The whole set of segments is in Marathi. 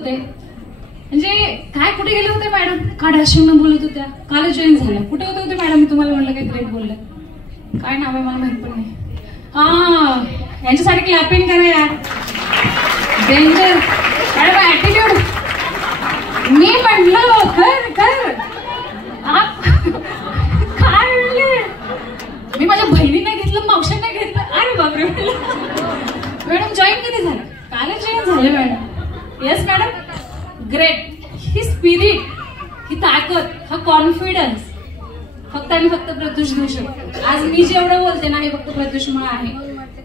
म्हणजे काय कुठे गेले होते मॅडम? का डॅशिंग बोलत होत्या? काल जॉईन झाल्या. कुठे होते मॅडम? मी तुम्हाला म्हणलं काय ग्रेट बोललं. काय नाव आहे मला माहित पण नाही. हा, यांच्यासाठी क्लॅपिंग करा यार. Danger madam attitude. मी म्हटलं कर कर काय म्हणले. मी माझ्या बहिणीने घेतलं, मावशांना घेतलं. अरे बापरे. मॅडम जॉईन कधी झालं? कालच जॉईन झाले मॅडम. Yes madam, great. ही स्पिरिट, ही ताकद, हा कॉन्फिडन्स फक्त आणि फक्त प्रत्युष देऊ शकतो. आज मी जेवढं बोलते ना हे फक्त प्रत्युषमुळे आहे.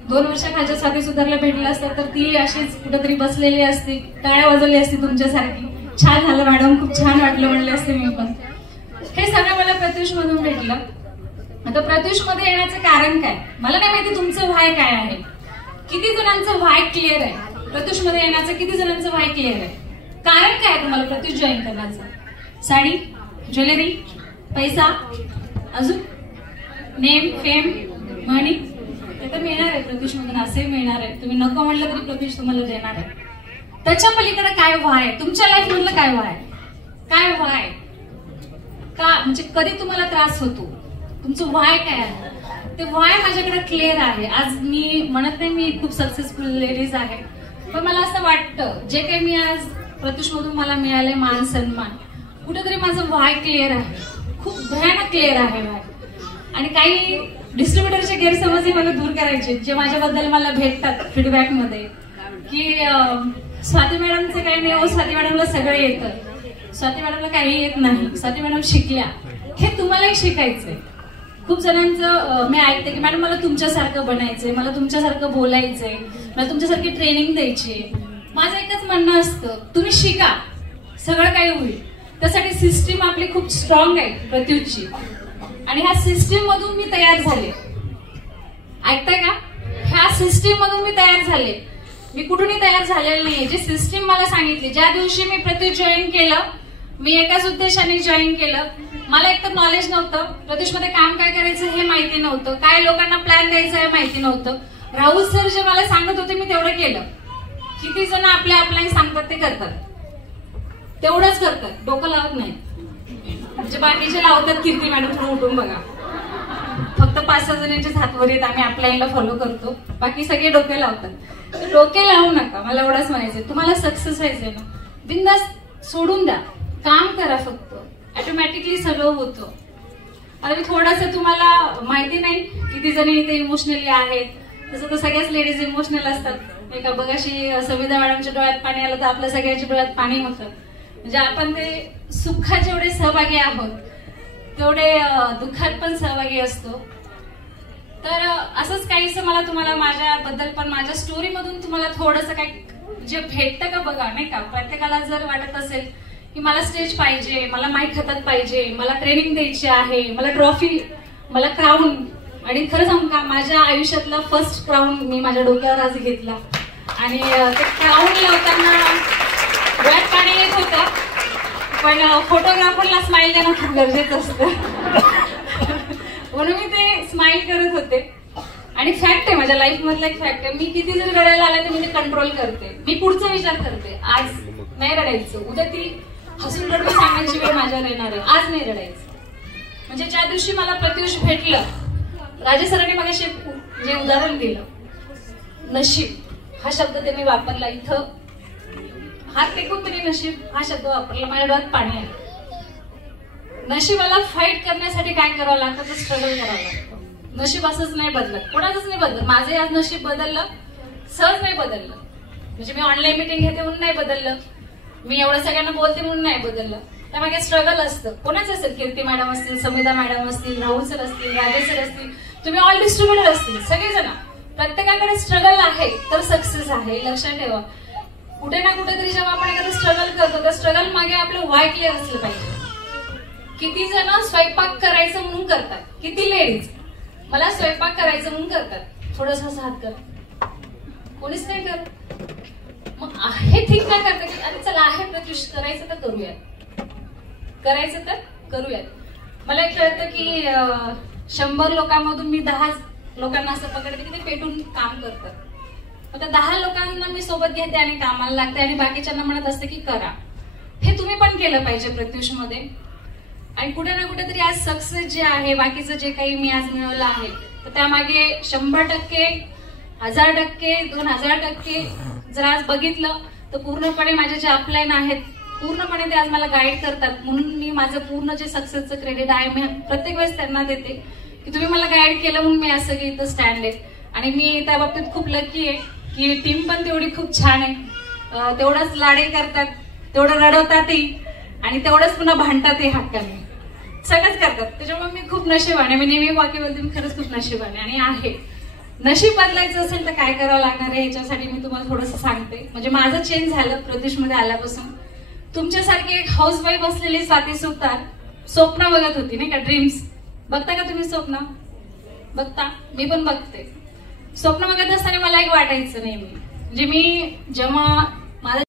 2 वर्षाखालच्या साथी सुधारला भेटला असतात तर ती अशीच कुठेतरी बसलेली असती, टाळ्या वाजवली असती तुमच्यासारखी. छान झालं मॅडम, खूप छान वाटलं म्हणले असते मी पण. हे सगळं मला प्रत्युष मधून भेटलं. आता प्रत्युष मध्ये येण्याचं कारण काय मला नाही माहिती. तुमचं व्हाय काय आहे? किती जणांचं व्हाय क्लिअर आहे? प्रत्युष मध्ये येण्याचं किती जणांचं व्हाय क्लिअर आहे? कारण काय तुम्हाला प्रत्युष जॉईन करण्याचं? साडी, ज्वेलरी, पैसा, अजून नेम, फेम, मनी ते तर मिळणार आहे प्रत्युष मधून. असे मिळणार आहे. तुम्ही नको म्हणलं तरी प्रत्युष तुम्हाला देणार आहे. त्याच्या पलीकडे काय व्हाय? तुमच्या लाईफ मधलं काय व्हाय? काय व्हाय? का म्हणजे कधी तुम्हाला त्रास होतो? तुमचं व्हाय काय आहे? ते व्हाय माझ्याकडे क्लिअर आहे. आज मी म्हणत नाही मी खूप सक्सेसफुल लेडीज आहे, पण मला असं वाटतं जे काही मी आज प्रत्युष मधून मला मिळाले मान सन्मान, कुठेतरी माझं व्हाय क्लिअर आहे. खूप भयानक क्लिअर आहे व्हाय. आणि काही डिस्ट्रीब्युटरचे गैरसमजही मला दूर करायचे जे माझ्याबद्दल मला भेटतात फीडबॅक मध्ये की स्वाती मॅडमचं काही नाही हो, स्वाती मॅडमला सगळं येतं, स्वाती मॅडमला काही येत नाही, स्वाती मॅडम शिकल्या. हे तुम्हालाही शिकायचंय. खूप जणांचं मी ऐकते की मॅडम मला तुमच्यासारखं बनायचंय, मला तुमच्यासारखं बोलायचंय, मला तुमच्यासारखी ट्रेनिंग द्यायची. माझं एकच म्हणणं असतं, तुम्ही शिका, सगळं काही होईल. त्यासाठी सिस्टीम आपली खूप स्ट्रॉंग आहे प्रत्युषची. आणि ह्या सिस्टीम मधून मी तयार झाले. ऐकताय का? ह्या सिस्टीम मधून मी तयार झाले. मी कुठूनही तयार झालेले नाहीये. जी सिस्टीम मला सांगितली, ज्या दिवशी मी प्रत्युष जॉईन केलं, मी एकाच उद्देशाने जॉईन केलं. मला एक तर नॉलेज नव्हतं, प्रत्युष मध्ये काम काय करायचं हे माहिती नव्हतं, काय लोकांना प्लॅन द्यायचं हे माहिती नव्हतं. राहुल सर जे मला सांगत होते मी तेवढं केलं. किती जण आपल्या सांगतात ते करतात, तेवढंच करतात, डोकं लावत नाही. म्हणजे बाकीचे लावतात. कीर्ती मॅडम थोडं उठून बघा, फक्त 5-6 जणांचेच हातवर येत, आम्ही आपल्या याला फॉलो करतो, बाकी सगळे डोके लावतात. डोके लावू नका, मला एवढंच म्हणायचंय. तुम्हाला सक्सेस व्हायचंय ना, बिंदास सोडून द्या, काम करा, फक्त ऑटोमॅटिकली सगळं होतं. आता मी थोडंसं तुम्हाला माहिती नाही किती जण इथे इमोशनली आहेत, तसं तर सगळ्याच लेडीज इमोशनल असतात. नाही का? बघाशी संविधा मॅडमच्या डोळ्यात पाणी आलं तर आपल्या सगळ्यांच्या डोळ्यात पाणी होतं. म्हणजे आपण ते सुखात जेवढे सहभागी आहोत तेवढे दुःखात पण सहभागी असतो. तर असंच काहीसं मला तुम्हाला माझ्याबद्दल पण माझ्या स्टोरी मधून तुम्हाला थोडंसं काही जे भेटतं का बघा. नाही का? प्रत्येकाला जर वाटत असेल की मला स्टेज पाहिजे, मला माईक हातात पाहिजे, मला ट्रेनिंग द्यायची आहे, मला ट्रॉफी, मला क्राऊन. आणि खरं सांगू का, माझ्या आयुष्यातला फर्स्ट क्राऊन मी माझ्या डोक्यावर आज घेतला. आणि ते क्राऊन लावताना डोळ्यात पाणी येत होतं, पण फोटोग्राफरला स्माइल देणं खूप गरजेचं असतं. म्हणून मी ते स्माइल करत होते. आणि फॅक्ट आहे, माझ्या लाईफ मधला एक फॅक्ट आहे, मी किती जर रडायला आले तर मी ते कंट्रोल करते. मी पुढचा विचार करते, आज नाही रडायचं, उद्या ती हसून रडून सांगायची वेळ माझ्यावर येणार आहे, आज नाही रडायचं. म्हणजे ज्या दिवशी मला प्रत्युष भेटलं, राजे सरांनी मगाशी जे उदाहरण दिलं, नशीब हा शब्द त्यांनी वापरला. इथं हात टेकून त्यांनी नशीब हा शब्द वापरला. माझ्या डोळ्यात पाणी आहे. नशिबाला फाईट करण्यासाठी काय करावं लागतं, तर स्ट्रगल करावं लागतं. नशीब असंच नाही बदलत, कोणाचंच नाही बदलत. माझंही आज नशीब बदललं, सहज नाही बदललं. म्हणजे मी ऑनलाईन मिटिंग घेते म्हणून नाही बदललं, मी एवढं सगळ्यांना बोलते म्हणून नाही बदललं. त्यामागे स्ट्रगल असतं. कोणाचं असेल, कीर्ती मॅडम असतील, संविधा मॅडम असतील, राहुल सर असतील, राजेश सर असतील, तुम्ही ऑल डिस्ट्रीब्युटर असतील, सगळेजण, प्रत्येकाकडे स्ट्रगल आहे तर सक्सेस आहे. लक्षात ठेवा. कुठे ना कुठेतरी जेव्हा आपण एखादं स्ट्रगल करतो त्या स्ट्रगल मागे आपलं व्हाय क्लिअर असलं पाहिजे. किती जण स्वयंपाक करायचं म्हणून करतात, किती लेडीज मला स्वयंपाक करायचं म्हणून करतात, थोडंसं हात कर, कोणीच नाही करत. मग हे ठीक काय करतं की अरे चला आहे प्रत्युष, करायचं तर करूयात, करायचं तर करूयात. मला एक कळतं की 100 लोकांमधून मी 10 लोकांना असं पकडते की ते पेटून काम करतात. आता 10 लोकांना मी सोबत घेते आणि कामाला लागते आणि बाकीच्यांना म्हणत असते की करा. हे तुम्ही पण केलं पाहिजे प्रत्युषमध्ये. आणि कुठे ना कुठेतरी आज सक्सेस जे आहे, बाकीचं जे काही मी आज मिळवलं आहे, तर त्यामागे 100%, 1000%, 2000% जर आज बघितलं तर पूर्णपणे माझे जे अपलाईन आहेत पूर्णपणे ते आज मला गाईड करतात. म्हणून मी माझं पूर्ण जे सक्सेसचं क्रेडिट आहे मी प्रत्येक वेळेस त्यांना देते की तुम्ही मला गाईड केलं म्हणून मी असं की इथं स्टँड आहे. आणि मी त्या बाबतीत खूप लकी आहे की टीम पण तेवढी खूप छान आहे. तेवढंच लाडे करतात, तेवढं रडवतातही आणि तेवढंच पुन्हा भांडतातही हक्काने, सगळंच करतात. त्याच्यामुळे मी खूप नशिबाने, मी नेहमी वाक्य बोलते मी खरंच खूप नशिबाने आणि आहे. नशीब बदलायचं असेल तर काय करावं लागणार आहे याच्यासाठी मी तुम्हाला थोडंसं सांगते. म्हणजे माझं चेंज झालं प्रत्युषमध्ये आल्यापासून. तुमच्यासारखी एक हाऊसवाईफ असलेली स्वाती सुतार स्वप्न बघत होती नाही का, ड्रीम्स बघता का तुम्ही? स्वप्न बघता? मी पण बघते. स्वप्न बघत असताना मला एक वाटायचं नेहमी, म्हणजे मी जेव्हा माझं